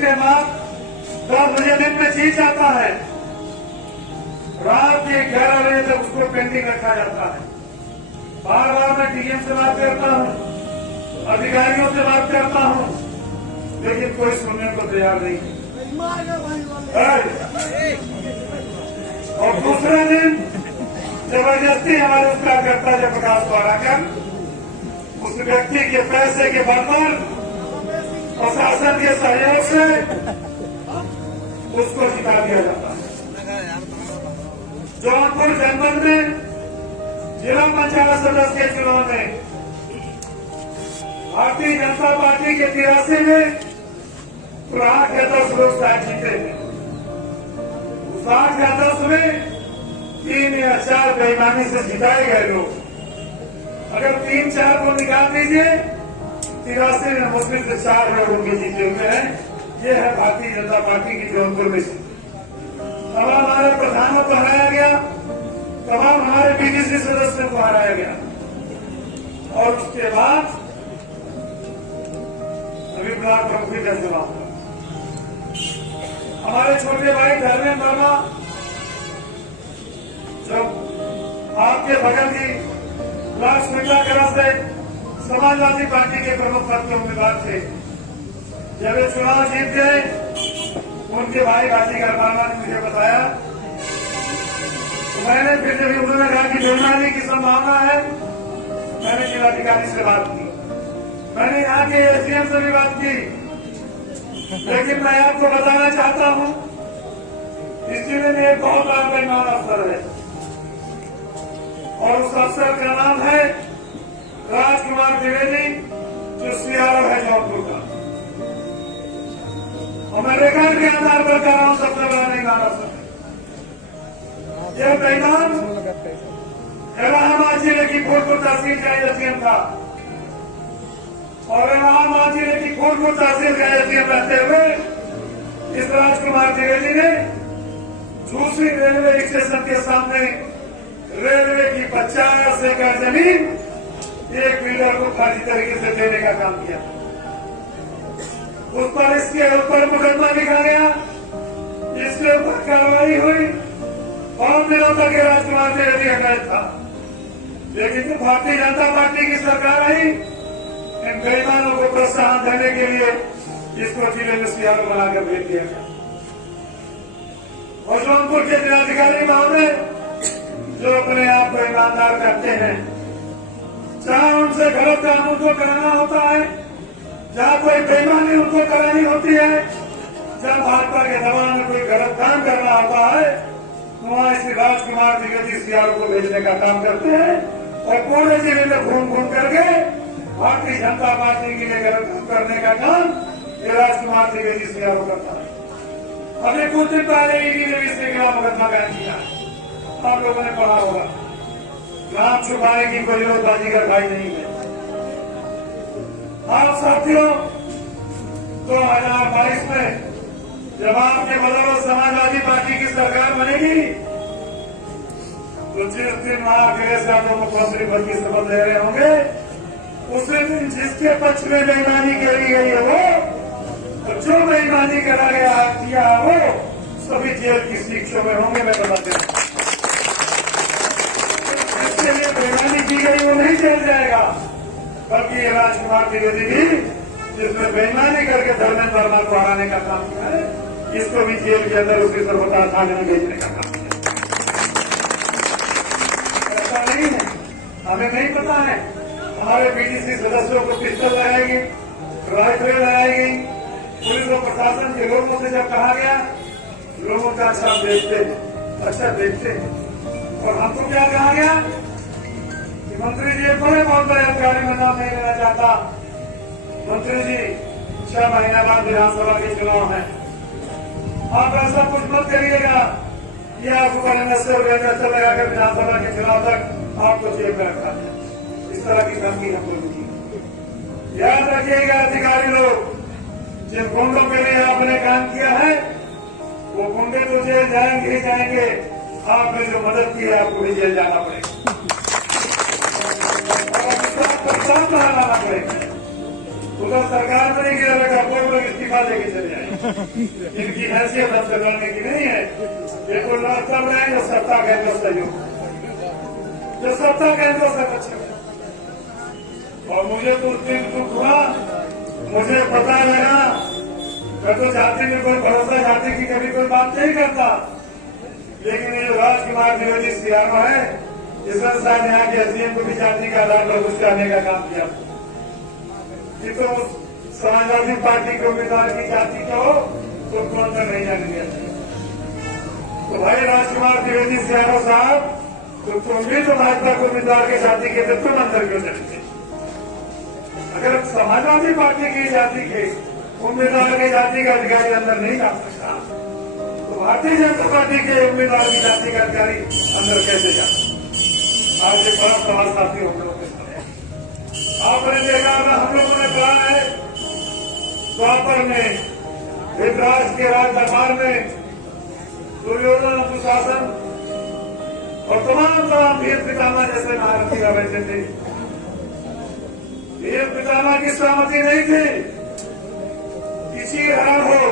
उसके बाद 10 बजे दिन में जी जाता है, रात के 11 बजे तक उसको पेंडिंग रखा जाता है। बार बार मैं डीएम से बात करता हूँ, अधिकारियों से बात करता हूँ, लेकिन कोई सुनने को तैयार नहीं है। और दूसरे दिन जबरदस्ती हमारे उस कार्यकर्ता जयप्रकाश द्वारा कर उस व्यक्ति के पैसे के बल पर प्रशासन के सहयोग से उसको जिता दिया जाता है। जौनपुर जनपद में जिला पंचायत सदस्य के चुनाव में भारतीय जनता पार्टी के 83 में 8 या 10 लोग शायद जीते थे। 60 या 10 में 3 या 4 बेईमानी से जिताए गए लोग। अगर 3-4 को निकाल दीजिए, 83 में मुस्लिम से 4 लोग उनके जीते हुए हैं। ये है भारतीय जनता पार्टी की जौनपुर में से। तमाम हमारे प्रधानों को हराया गया, तमाम हमारे बीडीसी सदस्यों को हराया गया। और उसके बाद अभी ब्लॉक प्रमुख का जवाब हमारे छोटे भाई धर्मेंद्र वर्मा जब आपके बगल की ब्लॉक स्मिताकरा से समाजवादी पार्टी के प्रमुख पद के उम्मीदवार थे, जब ये चुनाव जीत गए, उनके भाई बाजीगर वर्मा ने मुझे बताया, तो मैंने फिर जब उन्होंने कहा कि बेईमानी की संभावना है, मैंने जिलाधिकारी से बात की, मैंने यहाँ के एसडीएम से भी बात की। लेकिन मैं आपको बताना चाहता हूँ, इस जिले में एक बहुत बड़ा बेईमान अफसर है और उस अफसर का नाम है राजकुमार द्विवेदी, जो सीआरओ है जौनपुर का। और मैं रिकॉर्ड के आधार पर कह रहा हूँ, सबसे बड़ा बेईमान अफसर यह बेईमान इलाहाबाद जिले की फूलपुर तहसील का एसडीएम था और इलाहाबाद जिले की फूलपुर तहसील का एसडीएम रहते हुए इस राजकुमार द्विवेदी ने झूसी रेलवे स्टेशन के सामने रेलवे की 50 एकड़ जमीन एक बिल्डर को खाली तरीके से देने का काम किया। उस पर इसके ऊपर मुकदमा लिखा गया, इसके ऊपर कार्रवाई हुई। बहुत दिनों तक ये राजकुमार द्विवेदी अवैध था, लेकिन जो भारतीय जनता पार्टी की सरकार आई, इन बेईमानों को प्रोत्साहन देने के लिए इसको जिले में सीआरओ बनाकर भेज दिया गया। और जौनपुर के जिलाधिकारी महोदय जो अपने आप को ईमानदार करते हैं, जहां उनसे गलत काम उनको कराना होता है, जहां कोई बेईमानी उनको करानी होती है, जहां भाजपा के दबाव में कोई गलत काम करना होता है, वहां इस राजकुमार द्विवेदी सीआरओ को भेजने का काम करते हैं और पूरे जिले में घूम घूम करके भारतीय जनता पार्टी के लिए गलत काम करने का काम ये राजकुमार द्विवेदी सीआरओ करता है। अभी कुछ दिन पहले ईडी ने भी इसके खिलाफ मुकदमा कायम किया, आप लोगों ने पढ़ा होगा। नाम छुपाने की कोई लोग बाजीगर भाई नहीं है। आप साथियों, 2022 में जब आपके बदौलत समाजवादी पार्टी की सरकार बनेगी, तो जिस दिन वहां अखिलेश यादव मुख्यमंत्री पद की शपथ ले रहे होंगे, उसी दिन जिसके पक्ष में बेईमानी करी गई है वो, तो जो बेईमानी करा गया किया वो सभी जेल की शिक्षों में होंगे। मैं बता देता हूं, जिसके लिए बेईमानी की गई वो नहीं जेल जाएगा, बल्कि ये राजकुमार द्विवेदी भी जिसने बेईमानी करके धर्मेंद्र वर्मा को हराने का काम किया है, इसको भी जेल के अंदर उसी सर्वोच्च थाने में भेजने का काम किया। ऐसा नहीं है, हमें नहीं पता है। हमारे बीडीसी सदस्यों को पिस्टल लगाएगी, राइफल लगाएगी। पुलिस और प्रशासन के लोगों से जब कहा गया, लोगों का अच्छा देखते और हमको क्या कहा गया कि मंत्री जी बड़े बहुत बड़े अधिकारी में नाम नहीं लेना चाहता, मंत्री जी 6 महीना बाद विधानसभा के चुनाव है, आप ऐसा कुछ मत करिएगा, ये आपको चल लगाकर विधानसभा के चुनाव तक आपको जेल में रखा है। इस तरह की धमकी हम लोगों की। याद रखिएगा अधिकारी लोग, जिन गुंडों के लिए आपने काम किया है, वो गुंडे तो जेल जाएंगे ही जाएंगे, आपने जो मदद की है आपको भी जेल जाना पड़ेगा और लाना पड़ेगा। उधर सरकार में नहीं गिरा रखा, कोई लोग इस्तीफा देके चले जाए। इनकी हैसियत हमसे लड़ने की नहीं है। ये कोई लड़ता रहे जो सत्ता केंद्र सहयोग, जो सत्ता केंद्र से बचे। और मुझे तो उस दिन दुख हुआ, मुझे पता लगा, मैं तो जाति में कोई भरोसा, जाति की कभी कोई बात नहीं करता, लेकिन ये राजकुमार द्विवेदी सियामा है, इसमें शायद यहाँ के एसडीएम को भी जाति का आधार पर कुछ करने का काम किया। कि तो समाजवादी पार्टी के उम्मीदवार की जाति का हो तो उसको अंदर नहीं जाने दिया। तो भाई राजकुमार द्विवेदी सियामा साहब, तो तुम भी तो भाजपा के उम्मीदवार के जाति के थे, तुम अंदर क्यों चलेंगे? अगर समाजवादी पार्टी की जाति के उम्मीदवार के जाति का अधिकारी अंदर नहीं जा सकता, तो भारतीय जनता पार्टी के उम्मीदवार की जाति का अधिकारी अंदर कैसे जा सकता? आज एक बड़ा सवाल साथी हम लोगों के सामने आपने देखा, हम लोगों ने कहा है द्वापर में, विधराज के राज दरबार में दुर्योधन, दुशासन और तमाम वीर पितामह जैसे महारथी रहते थे। वीर पितामह की सहमति नहीं थी कि चीरहरण हो,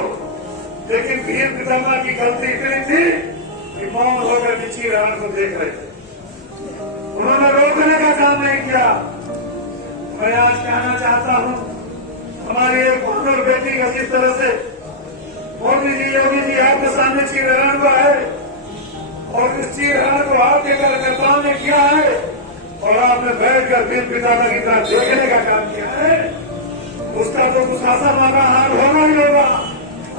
लेकिन वीर पितामह की गलती इतनी थी कि मौन होकर भी चीरहरण को देख रहे थे। उन्होंने रोकने का काम नहीं किया। मैं आज कहना चाहता हूं, हमारी एक बहन बेटी का जिस तरह से मोदी जी, योगी जी आपके सामने चीरहरण को है और इस चीरहरण को आपके कार्यकर्ताओं ने किया है और आपने बैठकर वीर पितामह की तरफ देखने का काम किया है, उसका तो दुशासन वाला हाल होना ही होगा,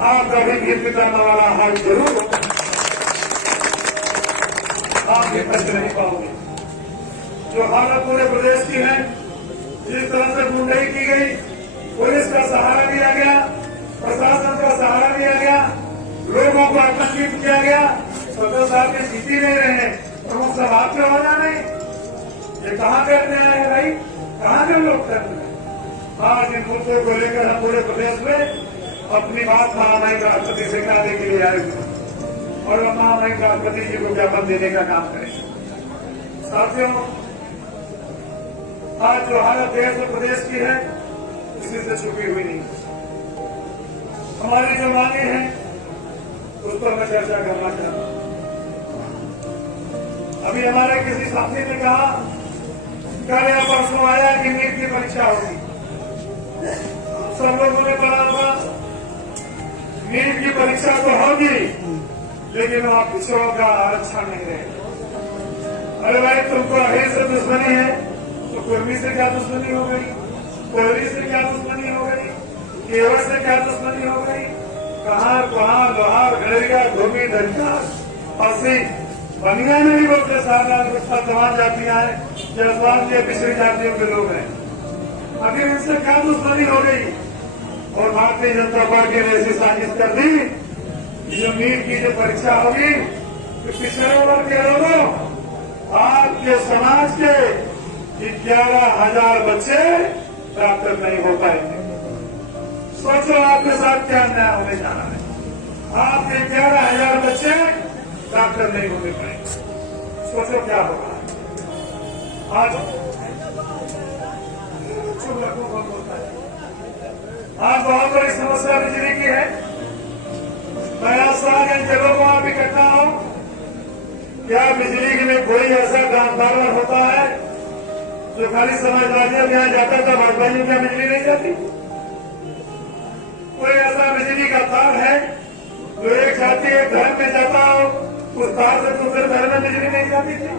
आपका भी वीर पितामह वाला हाल जरूर होगा। आप ये बच नहीं पाओगे। जो हालत पूरे प्रदेश की है, जिस तरह से गुंडाई की गई, पुलिस का सहारा दिया गया, प्रशासन का सहारा दिया गया, लोगों को आतंकित किया गया, सदर साहब के जीत ही नहीं रहे, प्रमुख सभा पे हो जाने, ये कहाँ करने आए भाई? कहाँ के लोग करने आए? आज इन मुद्दों को लेकर हम पूरे प्रदेश में अपनी बात महामहिम राष्ट्रपति से कहने के लिए आए हुए और महामहिम राष्ट्रपति जी को ज्ञापन देने का काम करेंगे। साथियों, आज जो हालत देश और प्रदेश की है, किसी से छुपी हुई नहीं। हमारी जो मांगे हैं उस पर मैं चर्चा करना चाहता हूं। अभी हमारे किसी साथी ने कहा, कल या परसों आया कि नीट की परीक्षा होगी। सब लोगों ने पढ़ा होगा, नीट की परीक्षा तो होगी, लेकिन वहां पिछड़ों का आरक्षण नहीं रहेगा। अरे भाई, तुमको अभी से दुश्मनी है तो कुर्मी से क्या दुश्मनी हो गई? कोयली से क्या दुश्मनी हो गई? केवट से क्या दुश्मनी हो गई? कहार, कुहार, लोहार, गड़रिया, धोबी, दरिया, फंसी, बनिया में भी बहुत सारा तमाम जातियां हैं, जसवान के पिछड़ी जातियों के लोग हैं। आखिर इनसे क्या दुश्मनी हो गई? और भारतीय जनता पार्टी ने ऐसी साजिश कर दी, जो नीट की जो परीक्षा होगी, तो पिछड़े वर्ग के लोगों, आपके समाज के 11,000 बच्चे डॉक्टर नहीं हो पाएंगे। सोचो आपके साथ क्या अन्याय होने जा रहा है। आपके 11,000 बच्चे डॉक्टर नहीं होने पाएंगे। सोचो क्या होगा। आज आज बहुत बड़ी समस्या बिजली की है। मैं आज सारे जगहों को आप इकट्ठा हो, क्या बिजली के लिए कोई ऐसा ट्रांसफार्मर होता है जो खाली समाजवादियों के यहाँ जाता था, भाजपाइयों के यहाँ बिजली नहीं जाती? कोई ऐसा बिजली का तार है जो एक जाति एक घर में जाता हो, उस तार से दूसरे घर में बिजली नहीं जाती थी?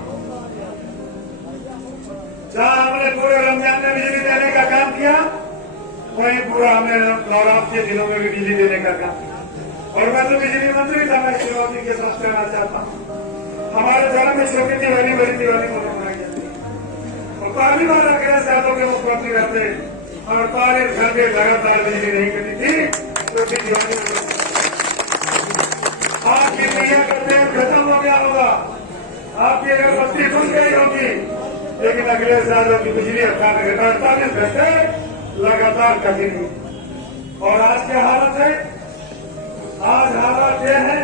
जहां हमने पूरे रमजान में बिजली देने का काम किया, वहीं पूरा हमने नवरात्र के दिनों में भी बिजली देने का काम किया। और मैं तो बिजली मंत्री था, मैं शिवरात्रि के साथ कहना चाहता हूँ, हमारे धर्म में छोटी दिवाली बड़ी दिवाली मनाई जाती है। और पहली बार अखिलेश यादव के मुख्यमंत्री रहते और 48 घंटे लगातार बिजली नहीं कटी थी, छोटी दिवाली आपकी नैया का तेल खत्म हो गया होगा, आपकी अगर बत्ती खुल गई होगी, लेकिन अखिलेश यादव की बिजली 48 घंटे लगातार कटी नहीं। और आज क्या हालत है? आज हालत यह है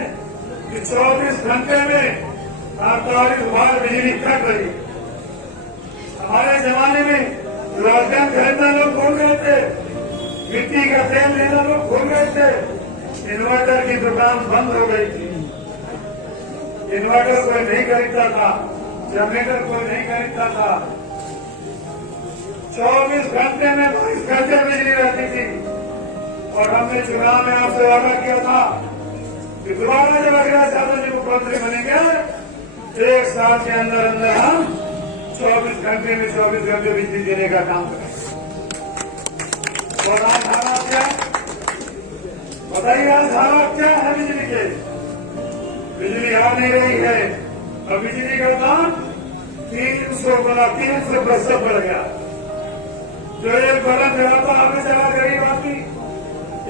कि 24 घंटे में 48 बार बिजली कट रही। हमारे जमाने में लॉकडाउन खरीदना लोग भूल गए थे, मिट्टी का तेल लेना लोग भूल गए थे। इन्वर्टर की दुकान बंद हो गई थी। इन्वर्टर कोई नहीं खरीदता था, जनरेटर कोई नहीं खरीदता था। 24 घंटे में 22 घंटे बिजली रहती थी। और हमने चुनाव में आपसे वादा किया था कि दोबारा जब अखिलेश यादव जी मुख्यमंत्री बनेंगे 1 साल के अंदर अंदर हम 24 घंटे में 24 घंटे बिजली देने का काम करेंगे। और आज हालात क्या, बताइए आज हालात क्या है बिजली के? बिजली आ नहीं रही है और बिजली का दाम 300% बढ़ गया। जो एक बल्ब जलाता हमें चला गरीब आदमी,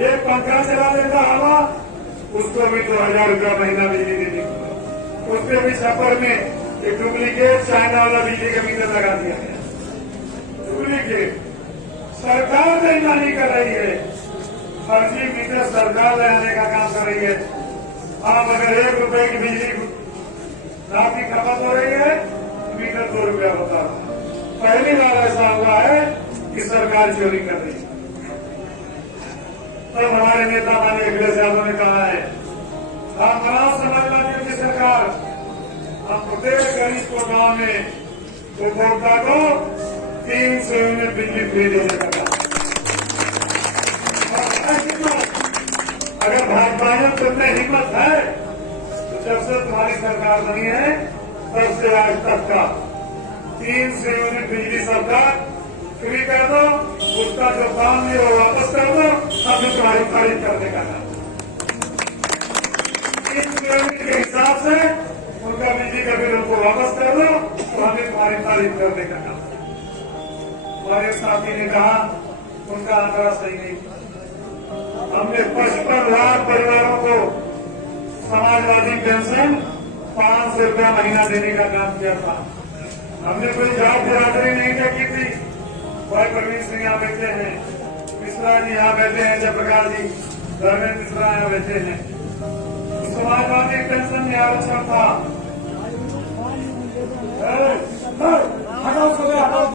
एक पंखा चला देता हवा, उसको भी 2000 रुपया महीना बिजली देनी पड़ती। उसके भी छप्पर में एक डुप्लीकेट चाइना वाला बिजली का मीटर लगा दिया गया। डुप्लीकेट सरकार बेईमानी कर रही है। फर्जी मीटर सरकार लगाने का काम कर रही है। आप अगर 1 रुपए की बिजली रात की खपत हो रही है, मीटर 2 रुपया होता है। पहली बार ऐसा हुआ है कि सरकार चोरी कर रही है। तब हमारे नेता माननीय अखिलेश यादव ने कहा है, आप बड़ा समझना की सरकार, हम प्रत्येक गरीब को गांव में उपभोक्ता को 300 यूनिट बिजली फ्री देने का काम। अगर भाजपाइयों को इतनी हिम्मत है तो जब से तुम्हारी सरकार बनी है तब से आज तक का 300 यूनिट बिजली सरकार फ्री कर दो, उसका जो काम नहीं वो वापस कर दो, हम भी तुम्हारी तारीफ करने का काम। 300 यूनिट के हिसाब से उनका बिजली का बिल उनको वापस कर दो, तो हमें तुम्हारी तारीफ करने का काम। और एक साथी ने कहा उनका आंकड़ा सही नहीं। हमने 55 लाख परिवारों को समाजवादी पेंशन 500 रुपया महीना देने का काम किया था। हमने कोई जॉब बिरादरी नहीं देखी थी। भाई प्रवीण सिंह यहाँ बैठे हैं, मिश्रा जी यहाँ बैठे हैं, जयप्रकाश जी, धर्मेंद्र मिश्रा यहाँ बैठे हैं। समाजवादी पेंशन में आरक्षण था।